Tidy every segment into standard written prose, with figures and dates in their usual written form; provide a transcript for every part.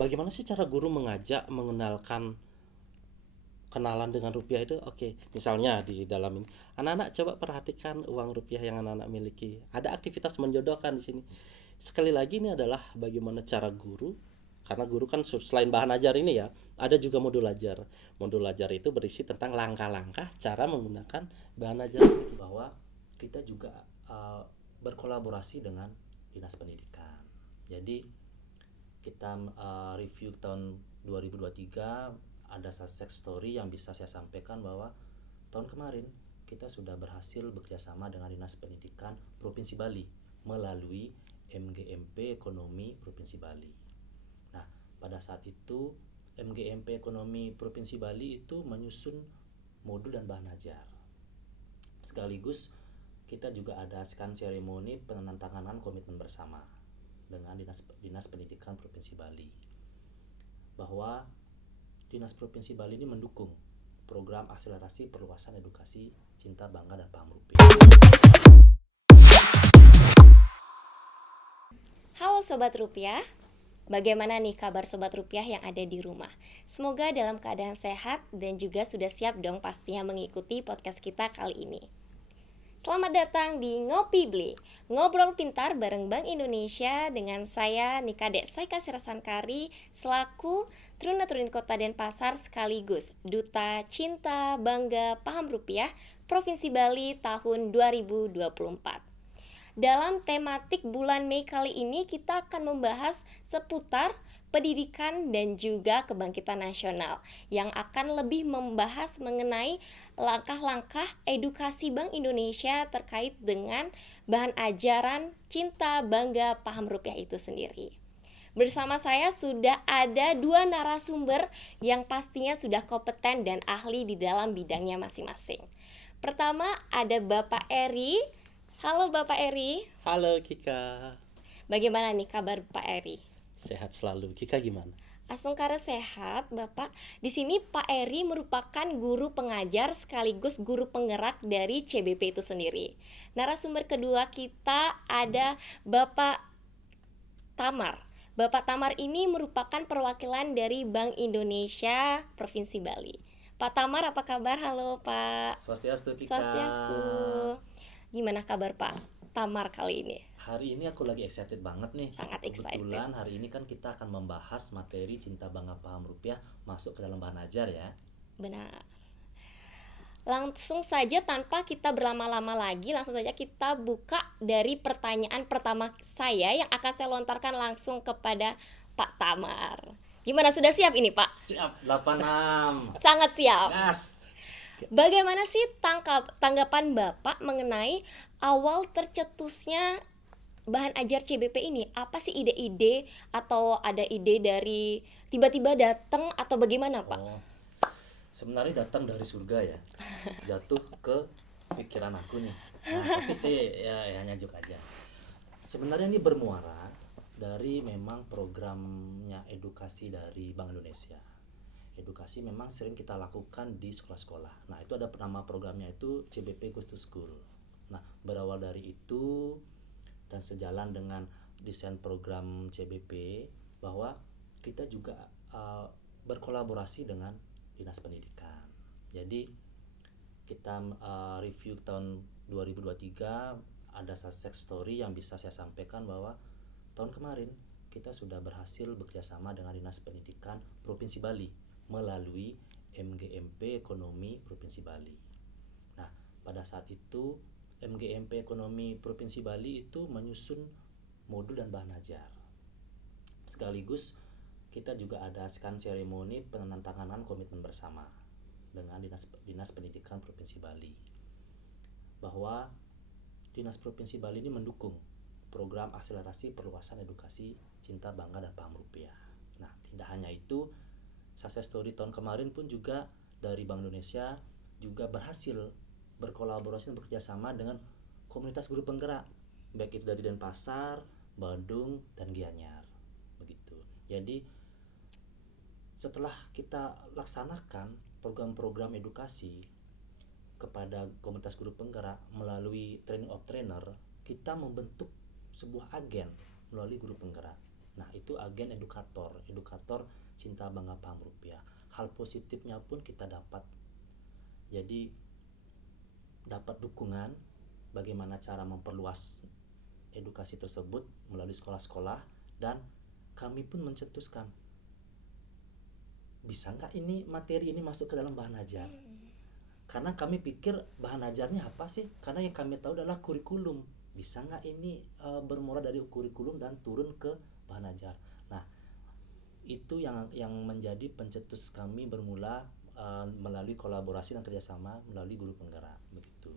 bagaimana sih cara guru mengajak mengenalkan kenalan dengan rupiah itu? Oke, misalnya di dalam ini anak-anak coba perhatikan uang rupiah yang anak-anak miliki, ada aktivitas menjodohkan di sini. Sekali lagi ini adalah bagaimana cara guru, karena guru kan selain bahan ajar ini ya ada juga modul ajar. Modul ajar itu berisi tentang langkah-langkah cara menggunakan bahan ajar ini. Bahwa kita juga berkolaborasi dengan dinas pendidikan. Jadi kita review tahun 2023, ada success story yang bisa saya sampaikan bahwa tahun kemarin kita sudah berhasil bekerjasama dengan Dinas Pendidikan Provinsi Bali melalui MGMP Ekonomi Provinsi Bali. Nah, pada saat itu MGMP Ekonomi Provinsi Bali itu menyusun modul dan bahan ajar. Sekaligus kita juga adakan seremoni penandatanganan komitmen bersama dengan Dinas Pendidikan Provinsi Bali, bahwa Dinas Provinsi Bali ini mendukung program akselerasi perluasan edukasi cinta bangga dan paham rupiah. Halo Sobat Rupiah, bagaimana nih kabar Sobat Rupiah yang ada di rumah? Semoga dalam keadaan sehat dan juga sudah siap dong pastinya mengikuti podcast kita kali ini. Selamat datang di Ngopi Bli, ngobrol pintar bareng Bank Indonesia dengan saya Nikade Saika Sirasankari selaku Truna Turin Kota Denpasar sekaligus Duta Cinta Bangga Paham Rupiah Provinsi Bali tahun 2024. Dalam tematik bulan Mei kali ini kita akan membahas seputar pendidikan dan juga kebangkitan nasional yang akan lebih membahas mengenai langkah-langkah edukasi Bank Indonesia terkait dengan bahan ajaran cinta bangga paham rupiah itu sendiri. Bersama saya sudah ada dua narasumber yang pastinya sudah kompeten dan ahli di dalam bidangnya masing-masing. Pertama ada Bapak Eri. Halo Bapak Eri. Halo Kika. Bagaimana nih kabar Pak Eri? Sehat selalu. Kika gimana? Asungkara sehat, Bapak. Di sini Pak Eri merupakan guru pengajar sekaligus guru penggerak dari CBP itu sendiri. Narasumber kedua kita ada Bapak Tamar. Bapak Tamar ini merupakan perwakilan dari Bank Indonesia Provinsi Bali. Pak Tamar, apa kabar? Halo Pak. Swastiastu Kika. Swastiastu. Gimana kabar Pak Tamar kali ini? Hari ini aku lagi excited banget nih. Sangat excited. Kebetulan hari ini kan kita akan membahas materi cinta bangga paham rupiah masuk ke dalam bahan ajar ya. Benar. Langsung saja tanpa kita berlama-lama lagi, langsung saja kita buka dari pertanyaan pertama saya yang akan saya lontarkan langsung kepada Pak Tamar. Gimana, sudah siap ini Pak? Siap, 86. Sangat siap. Gas. Bagaimana sih tanggapan Bapak mengenai awal tercetusnya bahan ajar CBP ini? Apa sih ide-ide atau ada ide dari tiba-tiba datang atau bagaimana Pak? Sebenarnya datang dari surga ya, jatuh ke pikiran aku nih. Nah, tapi saya ya nyajuk aja. Sebenarnya ini bermuara dari memang programnya edukasi dari Bank Indonesia. Edukasi memang sering kita lakukan di sekolah-sekolah. Nah, itu ada nama programnya itu CBP Goes to School. Nah, berawal dari itu dan sejalan dengan desain program CBP bahwa kita juga berkolaborasi dengan Dinas Pendidikan. Jadi kita review tahun 2023, ada success story yang bisa saya sampaikan bahwa tahun kemarin kita sudah berhasil bekerjasama dengan Dinas Pendidikan Provinsi Bali melalui MGMP Ekonomi Provinsi Bali. Nah, pada saat itu MGMP Ekonomi Provinsi Bali itu menyusun modul dan bahan ajar. Sekaligus kita juga adakan seremoni penandatanganan komitmen bersama dengan Dinas Pendidikan Provinsi Bali, bahwa Dinas Provinsi Bali ini mendukung program akselerasi perluasan edukasi cinta bangga dan paham rupiah. Nah, tidak hanya itu, success story tahun kemarin pun juga dari Bank Indonesia juga berhasil berkolaborasi dan bekerjasama dengan komunitas guru penggerak, baik itu dari Denpasar, Bandung, dan Gianyar. Begitu. Jadi setelah kita laksanakan program-program edukasi kepada komunitas guru penggerak melalui training of trainer, kita membentuk sebuah agen melalui guru penggerak. Nah, itu agen edukator cinta bangga paham rupiah. Hal positifnya pun kita dapat. Jadi dapat dukungan bagaimana cara memperluas edukasi tersebut melalui sekolah-sekolah, dan kami pun mencetuskan bisa nggak ini materi ini masuk ke dalam bahan ajar, karena kami pikir bahan ajarnya apa sih, karena yang kami tahu adalah kurikulum. Bisa nggak ini bermula dari kurikulum dan turun ke bahan ajar. Nah, itu yang menjadi pencetus kami bermula melalui kolaborasi dan kerjasama melalui guru penggerak begitu.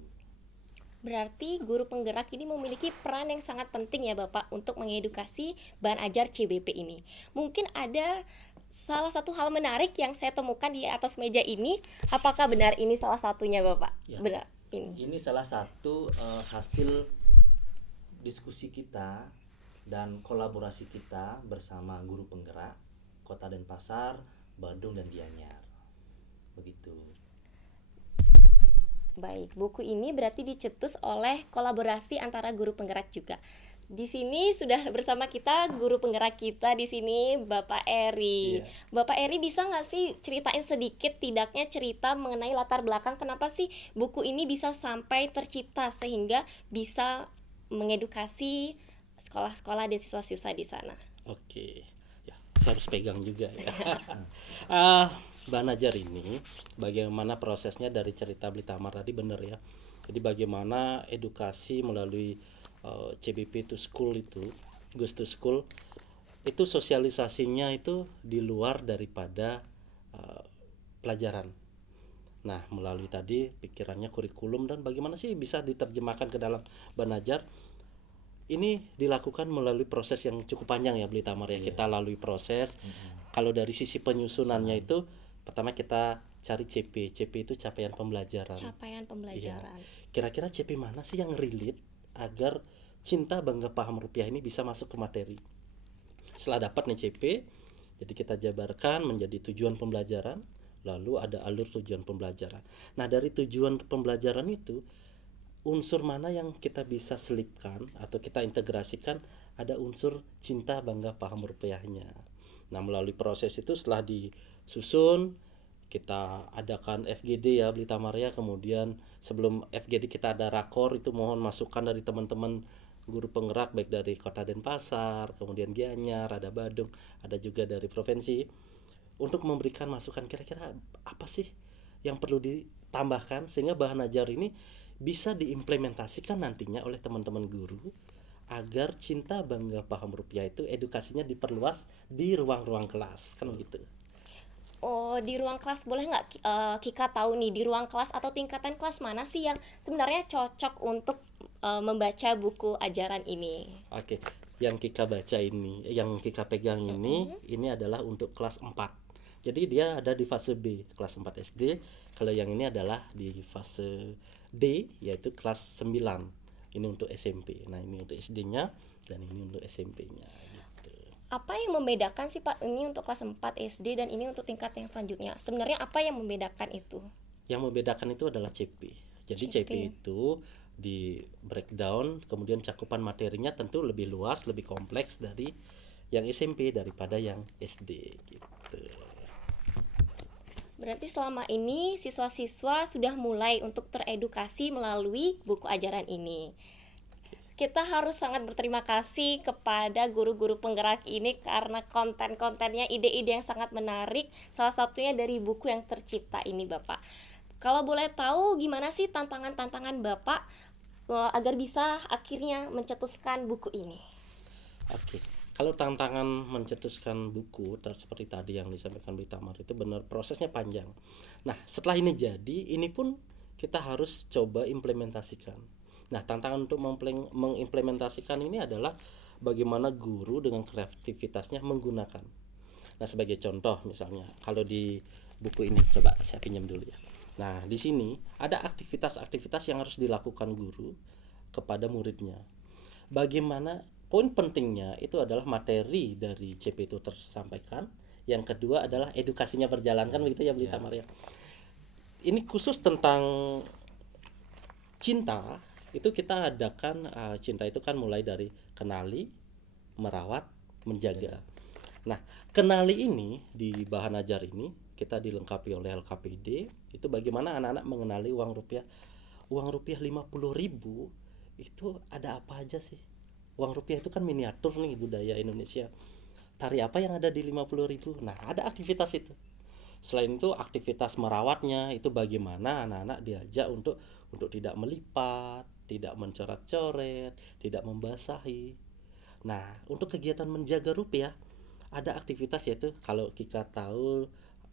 Berarti guru penggerak ini memiliki peran yang sangat penting ya Bapak untuk mengedukasi bahan ajar CBP ini. Mungkin ada salah satu hal menarik yang saya temukan di atas meja ini. Apakah benar ini salah satunya Bapak? Ya. Benar ini. Ini salah satu hasil diskusi kita dan kolaborasi kita bersama guru penggerak Kota Denpasar, Badung, dan Gianyar. Begitu. Baik, buku ini berarti dicetus oleh kolaborasi antara guru penggerak juga. Di sini sudah bersama kita guru penggerak kita di sini, Bapak Eri. Iya. Bapak Eri bisa nggak sih ceritain sedikit, tidaknya cerita mengenai latar belakang kenapa sih buku ini bisa sampai tercipta sehingga bisa mengedukasi sekolah-sekolah dan siswa-siswa di sana. Oke, ya, saya harus pegang juga ya. Bahan ajar ini, bagaimana prosesnya dari cerita Blitamar tadi benar ya. Jadi bagaimana edukasi melalui CBP to School itu, Goes to School, itu sosialisasinya itu di luar daripada pelajaran. Nah, melalui tadi pikirannya kurikulum dan bagaimana sih bisa diterjemahkan ke dalam bahan ajar. Ini dilakukan melalui proses yang cukup panjang ya Blitamar ya. Kita lalui proses. Kalau dari sisi penyusunannya itu pertama kita cari CP. CP itu capaian pembelajaran. Capaian pembelajaran. Kira-kira CP mana sih yang relate agar cinta bangga paham rupiah ini bisa masuk ke materi. Setelah dapat nih CP, jadi kita jabarkan menjadi tujuan pembelajaran, lalu ada alur tujuan pembelajaran. Nah, dari tujuan pembelajaran itu unsur mana yang kita bisa selipkan atau kita integrasikan, ada unsur cinta bangga paham rupiahnya. Nah, melalui proses itu setelah disusun, kita adakan FGD ya Blitamar ya. Kemudian sebelum FGD kita ada rakor, itu mohon masukan dari teman-teman guru penggerak baik dari Kota Denpasar, kemudian Gianyar, ada Badung, ada juga dari provinsi, untuk memberikan masukan kira-kira apa sih yang perlu ditambahkan sehingga bahan ajar ini bisa diimplementasikan nantinya oleh teman-teman guru agar cinta bangga paham rupiah itu edukasinya diperluas di ruang-ruang kelas, kan begitu. Oh, di ruang kelas boleh nggak Kika tahu nih, di ruang kelas atau tingkatan kelas mana sih yang sebenarnya cocok untuk membaca buku ajaran ini? Oke, yang Kika baca ini, yang Kika pegang ini adalah untuk kelas 4. Jadi dia ada di fase B, kelas 4 SD. Kalau yang ini adalah di fase D, yaitu kelas 9. Ini untuk SMP. Nah, ini untuk SD-nya dan ini untuk SMP-nya gitu. Apa yang membedakan sih Pak, ini untuk kelas 4 SD dan ini untuk tingkat yang selanjutnya? Sebenarnya apa yang membedakan itu? Yang membedakan itu adalah CP. Jadi CP itu di breakdown, kemudian cakupan materinya tentu lebih luas, lebih kompleks dari yang SMP daripada yang SD gitu. Berarti selama ini siswa-siswa sudah mulai untuk teredukasi melalui buku ajaran ini. Kita harus sangat berterima kasih kepada guru-guru penggerak ini karena konten-kontennya, ide-ide yang sangat menarik, salah satunya dari buku yang tercipta ini Bapak. Kalau boleh tahu gimana sih tantangan-tantangan Bapak agar bisa akhirnya mencetuskan buku ini? Oke. Kalau tantangan mencetuskan buku seperti tadi yang disampaikan Blitamar itu benar prosesnya panjang. Nah, setelah ini jadi, ini pun kita harus coba implementasikan. Nah, tantangan untuk mengimplementasikan ini adalah bagaimana guru dengan kreativitasnya menggunakan. Nah, sebagai contoh misalnya, kalau di buku ini coba saya pinjam dulu ya. Nah, di sini ada aktivitas-aktivitas yang harus dilakukan guru kepada muridnya. Bagaimana poin pentingnya itu adalah materi dari CP itu tersampaikan. Yang kedua adalah edukasinya berjalan, kan begitu ya Blitamar ya. Ini khusus tentang cinta, itu kita adakan cinta itu kan mulai dari kenali, merawat, menjaga. Nah, kenali ini di bahan ajar ini kita dilengkapi oleh LKPD. Itu bagaimana anak-anak mengenali uang rupiah. Uang rupiah 50.000 itu ada apa aja sih? Uang rupiah itu kan miniatur nih budaya Indonesia. Tari apa yang ada di 50.000? Nah, ada aktivitas itu. Selain itu aktivitas merawatnya itu bagaimana anak-anak diajak untuk tidak melipat, tidak mencoret-coret, tidak membasahi. Nah, untuk kegiatan menjaga rupiah ada aktivitas yaitu kalau kita tahu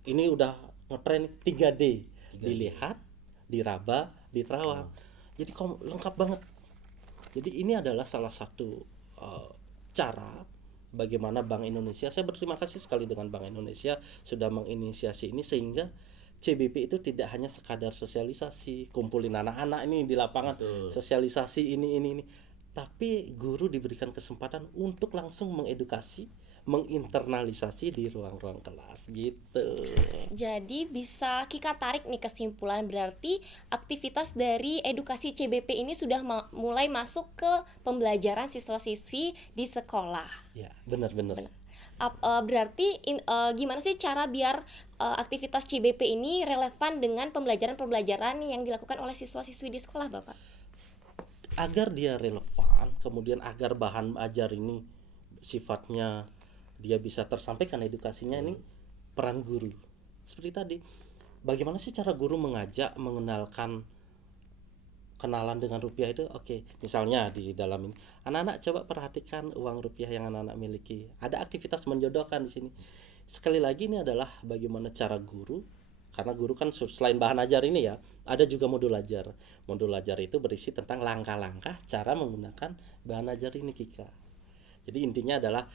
ini udah ngetren 3D. 3D. Dilihat, diraba, diterawang. Jadi lengkap banget. Jadi ini adalah salah satu cara bagaimana Bank Indonesia, saya berterima kasih sekali dengan Bank Indonesia sudah menginisiasi ini sehingga CBP itu tidak hanya sekadar sosialisasi, kumpulin anak-anak ini di lapangan, Betul. sosialisasi ini, tapi guru diberikan kesempatan untuk langsung mengedukasi, menginternalisasi di ruang-ruang kelas gitu. Jadi bisa kita tarik nih kesimpulan, berarti aktivitas dari edukasi CBP ini sudah mulai masuk ke pembelajaran siswa-siswi di sekolah. Ya, benar-benar. Berarti gimana sih cara biar aktivitas CBP ini relevan dengan pembelajaran-pembelajaran yang dilakukan oleh siswa-siswi di sekolah, Bapak? Agar dia relevan, kemudian agar bahan ajar ini sifatnya dia bisa tersampaikan edukasinya, ini peran guru. Seperti tadi, bagaimana sih cara guru mengajak, mengenalkan kenalan dengan rupiah itu? Oke, misalnya di dalam ini anak-anak coba perhatikan uang rupiah yang anak-anak miliki. Ada aktivitas menjodohkan di sini. Sekali lagi ini adalah bagaimana cara guru, karena guru kan selain bahan ajar ini ya, ada juga modul ajar. Modul ajar itu berisi tentang langkah-langkah cara menggunakan bahan ajar ini, Kika. Jadi intinya adalah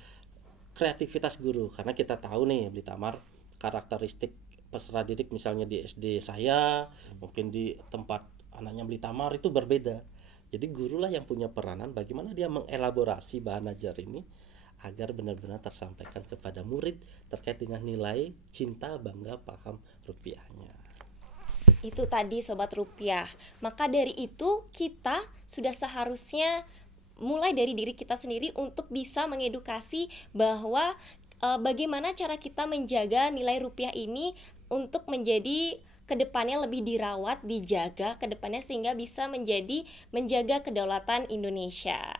kreativitas guru, karena kita tahu nih Beli Tamar karakteristik peserta didik misalnya di SD saya, mungkin di tempat anaknya Beli Tamar itu berbeda. Jadi gurulah yang punya peranan bagaimana dia mengelaborasi bahan ajar ini agar benar-benar tersampaikan kepada murid terkait dengan nilai cinta, bangga, paham rupiahnya. Itu tadi Sobat Rupiah. Maka dari itu kita sudah seharusnya mulai dari diri kita sendiri untuk bisa mengedukasi bahwa bagaimana cara kita menjaga nilai rupiah ini untuk menjadi kedepannya lebih dirawat, dijaga kedepannya sehingga bisa menjaga kedaulatan Indonesia.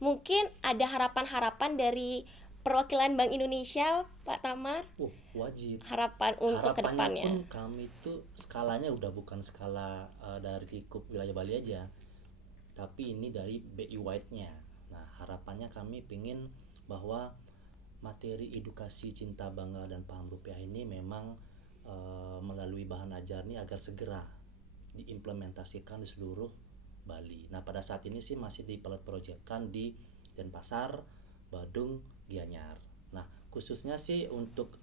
Mungkin ada harapan-harapan dari perwakilan Bank Indonesia, Pak Tamar? Wajib. Harapan untuk kedepannya. Pun kami itu skalanya udah bukan skala dari lingkup wilayah Bali aja, tapi ini dari BI Wide-nya. Nah, harapannya kami pingin bahwa materi edukasi cinta, bangga, dan paham rupiah ini memang melalui bahan ajar ini agar segera diimplementasikan di seluruh Bali. Nah, pada saat ini sih masih di pilot project-kan di Denpasar, Badung, Gianyar. Nah, khususnya sih untuk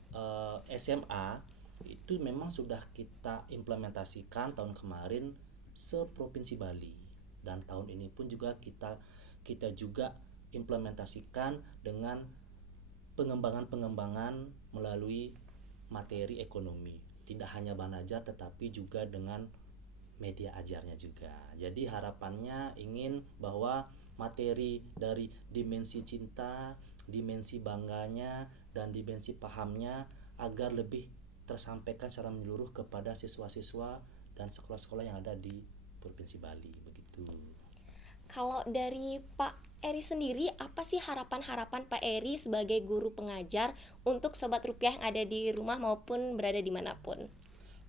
SMA itu memang sudah kita implementasikan tahun kemarin se-provinsi Bali. Dan tahun ini pun juga kita juga implementasikan dengan pengembangan melalui materi ekonomi. Tidak hanya bahan ajar tetapi juga dengan media ajarnya juga. Jadi harapannya ingin bahwa materi dari dimensi cinta, dimensi bangganya, dan dimensi pahamnya agar lebih tersampaikan secara menyeluruh kepada siswa-siswa dan sekolah-sekolah yang ada di Provinsi Bali, begitu. Kalau dari Pak Eri sendiri, apa sih harapan-harapan Pak Eri sebagai guru pengajar untuk Sobat Rupiah yang ada di rumah maupun berada dimanapun?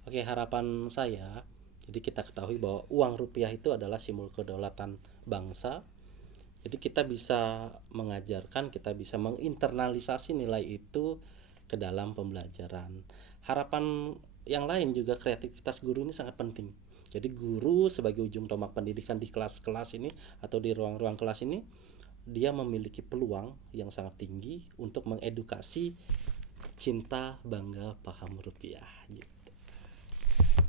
Oke, harapan saya, jadi kita ketahui bahwa uang rupiah itu adalah simbol kedaulatan bangsa. Jadi kita bisa mengajarkan, kita bisa menginternalisasi nilai itu ke dalam pembelajaran. Harapan yang lain juga kreativitas guru ini sangat penting. Jadi guru sebagai ujung tombak pendidikan di kelas-kelas ini atau di ruang-ruang kelas ini, dia memiliki peluang yang sangat tinggi untuk mengedukasi cinta, bangga, paham rupiah gitu.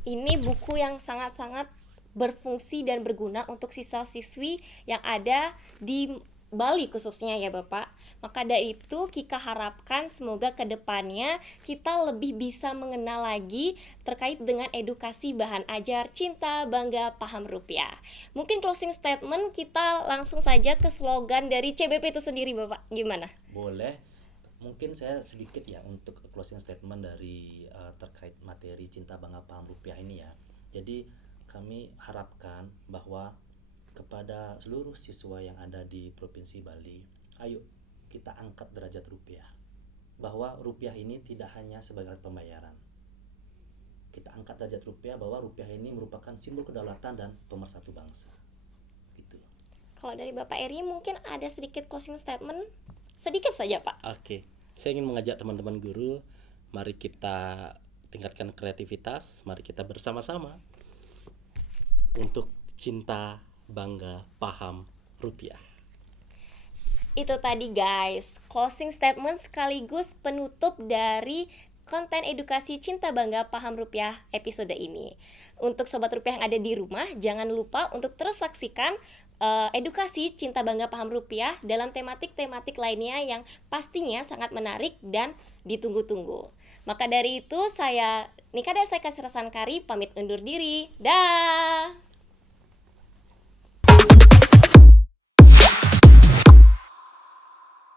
Ini buku yang sangat-sangat berfungsi dan berguna untuk siswa-siswi yang ada di Bali khususnya ya Bapak. Maka dari itu Kika harapkan semoga kedepannya kita lebih bisa mengenal lagi terkait dengan edukasi bahan ajar cinta, bangga, paham rupiah. Mungkin closing statement kita langsung saja ke slogan dari CBP itu sendiri Bapak, gimana? Boleh. Mungkin saya sedikit ya untuk closing statement dari terkait materi cinta bangga paham rupiah ini ya. Jadi kami harapkan bahwa kepada seluruh siswa yang ada di Provinsi Bali, ayo kita angkat derajat rupiah. Bahwa rupiah ini tidak hanya sebagai alat pembayaran. Kita angkat derajat rupiah bahwa rupiah ini merupakan simbol kedaulatan dan pemersatu bangsa. Gitu. Kalau dari Bapak Eri mungkin ada sedikit closing statement, sedikit saja Pak. Oke, saya ingin mengajak teman-teman guru, mari kita tingkatkan kreativitas, mari kita bersama-sama untuk cinta, bangga, paham rupiah. Itu tadi guys, closing statement sekaligus penutup dari konten edukasi cinta bangga paham rupiah episode ini. Untuk sobat rupiah yang ada di rumah, jangan lupa untuk terus saksikan edukasi cinta bangga paham rupiah dalam tematik-tematik lainnya yang pastinya sangat menarik dan ditunggu-tunggu. Maka dari itu saya Nika Daseka Serasankari pamit undur diri. Dah.